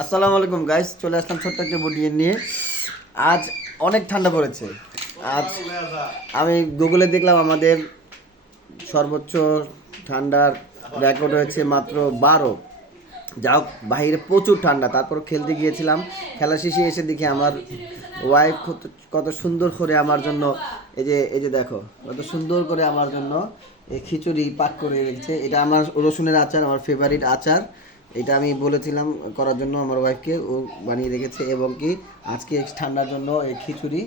আসসালামু আলাইকুম গাইস, চলে আসলাম ছোট্ট একটা ভিডিও নিয়ে। আজ অনেক ঠান্ডা পড়েছে। আজ আমি গুগলে দেখলাম আমাদের সর্বোচ্চ ঠান্ডার রেকর্ড হয়েছে মাত্র 12। যাও, বাইরে প্রচুর ঠান্ডা, তারপর খেলতে গিয়েছিলাম। খেলা শেষে এসে দেখি আমার ওয়াইফ কত সুন্দর করে আমার জন্য এই যে দেখো, কত সুন্দর করে আমার জন্য এই খিচুড়ি পাক করে রেখেছে। এটা আমার রসুনের আচার, আমার ফেভারিট আচার। এটা আমি বলেছিলাম করার জন্য আমার ওয়াইফকে, ও বানিয়ে রেখেছে। এবং কি আজকে ঠান্ডার জন্য এই খিচুড়ি।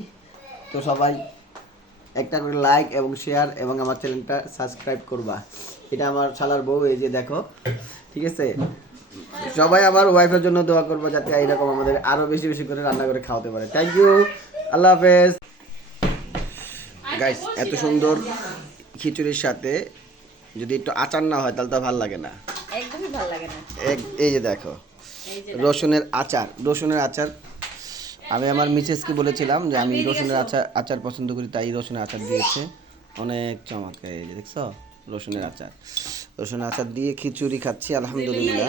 তো সবাই একটা করে লাইক এবং শেয়ার এবং আমার চ্যানেলটা সাবস্ক্রাইব করবা। এটা আমার শালার বউ, এই যে দেখো, ঠিক আছে। সবাই আমার ওয়াইফের জন্য দোয়া করবো যাতে এইরকম আমাদের আরো বেশি বেশি করে রান্না করে খাওয়াতে পারে। থ্যাংক ইউ, আল্লাহ হাফেজ। গাইস, এত সুন্দর খিচুড়ির সাথে যদি একটু আচার না হয় তাহলে তো ভালো লাগে না, একদমই ভালো লাগে না। এই যে দেখো, রসুনের আচার, রসুনের আচার। আমি আমার মিসেসকে বলেছিলাম যে আমি রসুনের আচার পছন্দ করি, তাই রসুনের আচার দিয়েছে। অনেক চমৎকার। এই যে দেখছো, রসুনের আচার, রসুনের আচার দিয়ে খিচুড়ি খাচ্ছি, আলহামদুলিল্লাহ।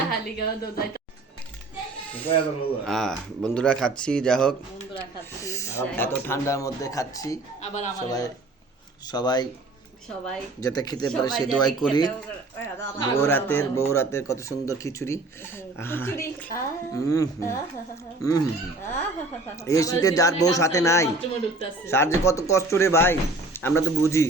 বন্ধুরা খাচ্ছি, যা হোক, বন্ধুরা খাচ্ছি, এত ঠান্ডার মধ্যে খাচ্ছি। আবার সবাই সবাই সবাই যাতে খেতে পারে সে দোয়াই করি। বউ রাতের কত সুন্দর খিচুড়ি। এই শীতে যার বউ সাথে নাই, তার যে কত কষ্ট রে ভাই, আমরা তো বুঝি।